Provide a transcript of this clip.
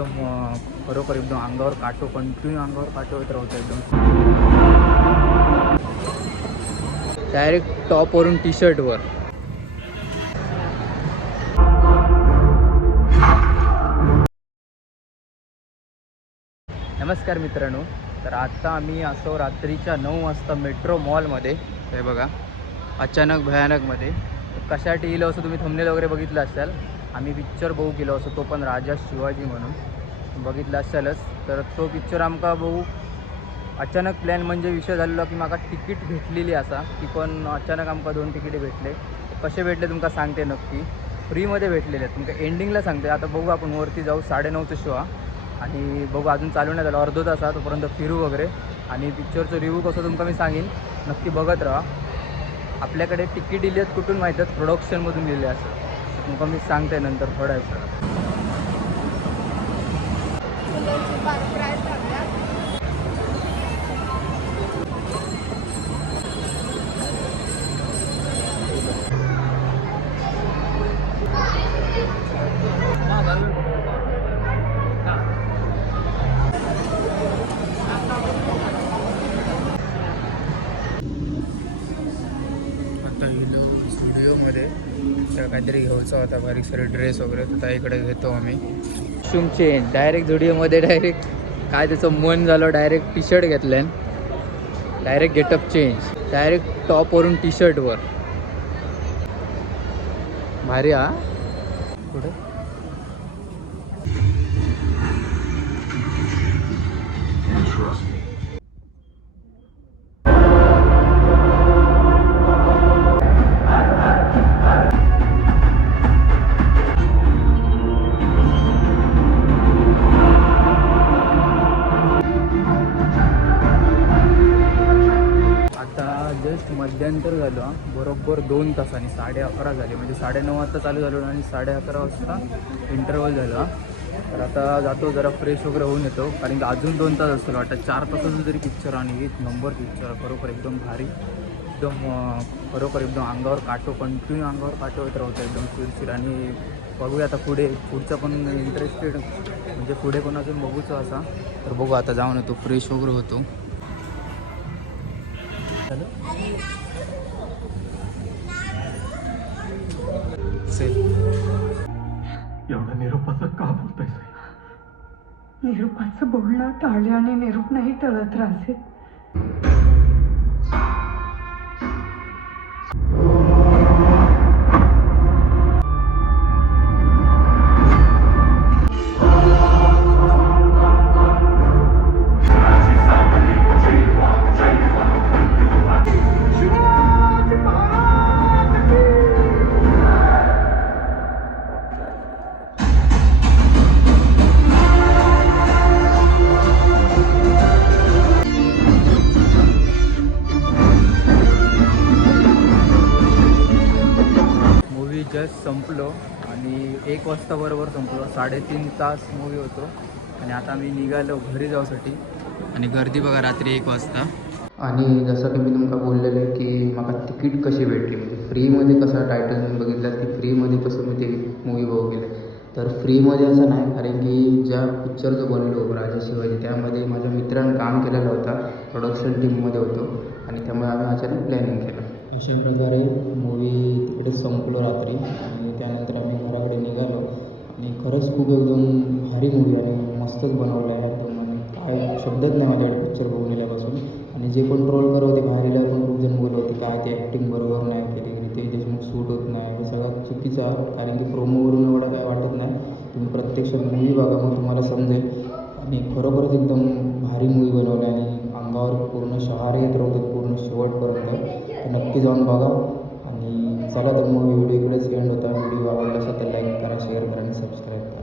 एकदम खरोखर एकदम अंगावर काटो, कंटिन्यू अंगावर काटो येत राहतो एकदम. डायरेक्ट टॉपवरून टी शर्टवर. नमस्कार मित्रांनो. तर आता आम्ही असो रात्रीच्या 9 वाजता मेट्रो मॉलमध्ये. हे बघा, अचानक भयानकमध्ये. कशासाठी येलो असं तुम्ही थंबनेल वगैरे बघितलं असाल. आम्ही पिक्चर बघू गेलो असो, तो पण राजा शिवाजी म्हणून बघितलं असालच. तर तो पिक्चर आमका बघू अचानक प्लॅन म्हणजे विषय झालेला की म्हाका तिकीट भेटलेली असा. ती पण अचानक आमका 2 तिकीट भेटले. कसे भेटले तुमका सांगते नक्की. फ्रीमध्ये भेटलेले आहेत तुमका, एंडिंगला सांगते. आता बघू आपण वरती जाऊ. 9:30चा शो आणि बघू अजून चालू नाही झालं, अर्धा तास आहे तोपर्यंत फिरू वगैरे. आणि पिक्चरचं रिव्ह्यू कसं तुमका मी सांगेन, नक्की बघत राहा. आपल्याकडे तिकीट दिली आहेत कुठून माहीत आहेत, प्रोडक्शनमधून दिले असं तुमका मी सांगते नंतर थोड्याचं. स्टुडिओमध्ये तर काहीतरी घ्यायचं होता बारीक सारे ड्रेस वगैरे, तर इकडे घेतो आम्ही. कॉस्ट्युम चेंज डायरेक्ट झुडिओमध्ये. डायरेक्ट काय त्याचं मन झालं, डायरेक्ट टी शर्ट घेतलं. डायरेक्ट गेटअप चेंज, डायरेक्ट टॉपवरून टी शर्टवर. भारी हा. कुठे जस्ट मध्यंतर झालं बरोबर 2 तासांनी. 11:30 झाले, म्हणजे 9:30 वाजता चालू झालो आणि 11:30 वाजता इंटरवल झाला. तर आता जातो जरा फ्रेश वगैरे होऊन येतो, कारण की अजून 2 तास असतो वाटतं. 4 तासाचं जरी पिक्चर आणि 1 नंबर पिक्चर, खरोखर एकदम भारी. एकदम खरोखर एकदम अंगावर काटो, कंटिन्यू अंगावर काटो येत राहतो एकदम चिरचिर. आणि बघूया आता पुढचं पण इंटरेस्टेड, म्हणजे पुढे पण अजून बघूचं असा. तर बघू आता जाऊन येतो, फ्रेश वगैरे होतो. एवढं निरोपाचं का बोलतायस? निरूपाचं बोलणं टाळल्याने निरूप नाही टळत राहते. जस्ट संपलो आणि 1 वाजता बरोबर संपलो. 3.5 तास मूवी होतो आणि आता आम्ही निघालो घरी जाऊसाठी. आणि गर्दी बघा रात्री 1 वाजता. आणि जसं की मी तुमका बोललेलं आहे की मला तिकीट कशी भेटली, म्हणजे फ्रीमध्ये कसा टायटल मी बघितलं की फ्रीमध्ये कसं मी ते मूवी बघू गेलं. तर फ्रीमध्ये असं नाही, कारण की ज्या पिक्चरचं बनलो राजा शिवाजी, त्यामध्ये माझ्या मित्रानं काम केलेलं होता, प्रोडक्शन टीममध्ये होतो. आणि त्यामुळे आम्ही अचानक प्लॅनिंग केलं. अशा प्रकारे मूवी तिकडे संपलो रात्री. आणि त्यानंतर आम्ही घराकडे निघालो. आणि खरंच खूप एकदम भारी मूवी आणि मस्तच बनवलं आहे एकदम. आणि काय शब्दच नाही माझ्याकडे पिक्चर बघून गेल्यापासून. आणि जे कोण ट्रोल करत होते बाहेर गेल्यावर पण खूप जण बोलत होते काय ते ॲक्टिंग बरोबर नाही केली, रितेश देशमुख सूट होत नाही, हे सगळं चुकीचं आहे. कारण की प्रोमोवरून एवढं काय वाटत नाही. तुम्ही प्रत्यक्षात मूवी बघा, मग तुम्हाला समजेल. आणि खरोखरच एकदम भारी मूवी बनवली आणि अंगावर पूर्ण शहारे येत राहतात पूर्ण शेवटपर्यंत. तर नक्की जाऊन बघा. आणि चला तर मग व्हिडिओ इकडेच एंड होता. व्हिडिओ आवडला असेल तर लाईक करा, शेअर करा आणि सबस्क्राईब करा.